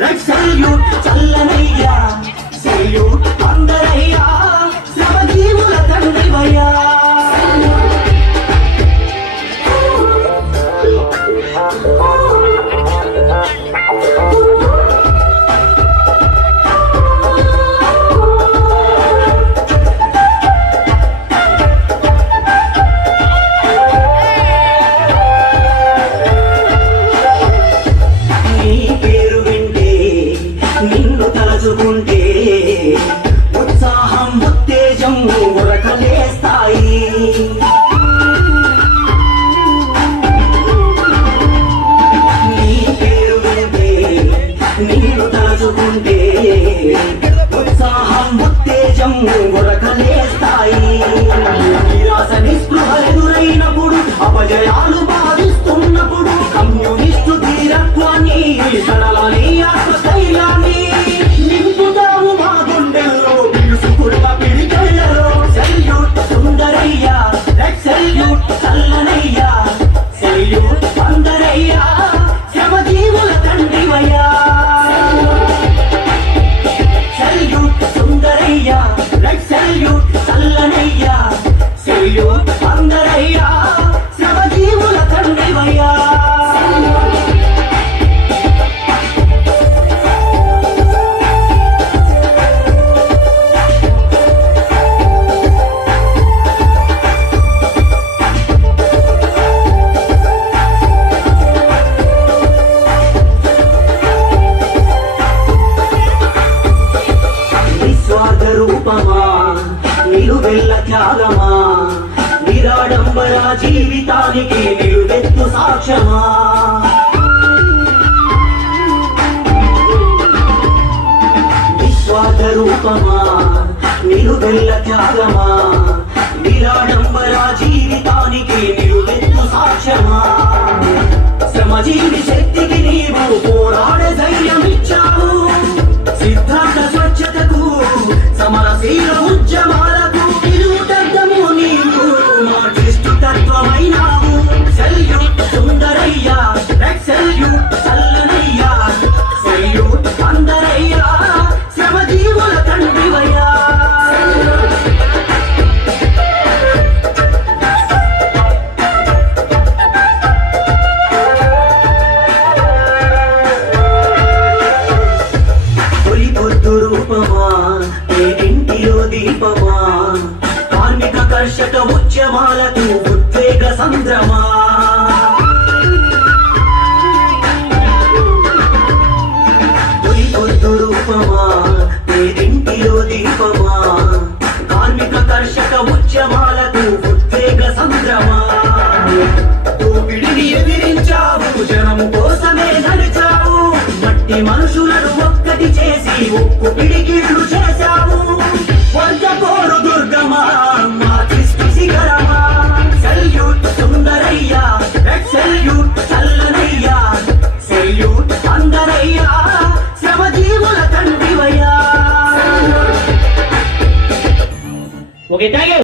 Red salute చల్లనయ్యా salute అందరయ్యా శ్రమజీవుల తండ్రివయ్యా తలుచుకుంటే ఉత్సాహం ఉత్తేజం ఉరకలేస్తాయి నీ పేరు వింటే నిన్ను తలుచుకుంటే ఉత్సాహం ఉత్తేజం ఉరకలేస్తాయి నిరాశ నిస్పృహలెదురైనప్పుడు అపజయాలు బాధిస్తున్నప్పుడు కమ్యూనిస్టు ధీరత్వాన్ని సడలని ఆత్మస్థైర్యాన్ని చల్లనయ్యా సెల్యూట్ అందరయ్యా శ్రమజీవుల తండ్రివయ్యా సెల్యూట్ సుందరయ్యా రెడ్ సెల్యూట్ చల్లనయ్యా సెల్యూట్ అందరయ్యా శ్రమజీవుల తండ్రివయ్యా రూపమా నిలువెల్ల త్యాగమా నిరాడంబర జీవితానికి నిలువెత్తు సాక్ష్యమా నిస్వార్థ రూపమా నిలువెల్ల త్యాగమా నిరాడంబర జీవితానికి నిలువెత్తు సాక్ష్యమా శ్రమజీవి శక్తికి నీవు పోరాడే ధైర్యం ఇచ్చావు సిద్ధాంత స్వచ్ఛతకు సమరశీల ఉద్యమాలకు తిరుగుతము నీవు మార్క్సిస్టు తత్వమైనావు సెల్యూట్ సుందరయ్యా రెడ్ సెల్యూట్ చల్లనయ్యా సెల్యూట్ అందరయ్యా శ్రమజీవుల తండ్రివయ్యా రూపమా ఇంటిలో దీపమా కార్మిక కర్షక ఉద్యమాలకు ఉద్వేగ సంద్రమా పొద్దు రూపమా ఇంటిలో దీపమా కార్మిక కర్షక ఉద్యమాలకు ఉద్వేగ సంద్రమా దోపిడిని ఎదిరించావు జనం కోసమే నడిచావు మట్టి మనుషులను ఒక్కటి చేసి ఒక్కు పిడికిళ్ళు చేశావు వంచకోరు దుర్గమా మార్క్సిస్టు శిఖరమా సెల్యూట్ సుందరయ్యా రెడ్ సెల్యూట్ చల్లనయ్యా సెల్యూట్ అందరయ్యా శ్రమజీవుల తండ్రివయ్యా. Okay thank you.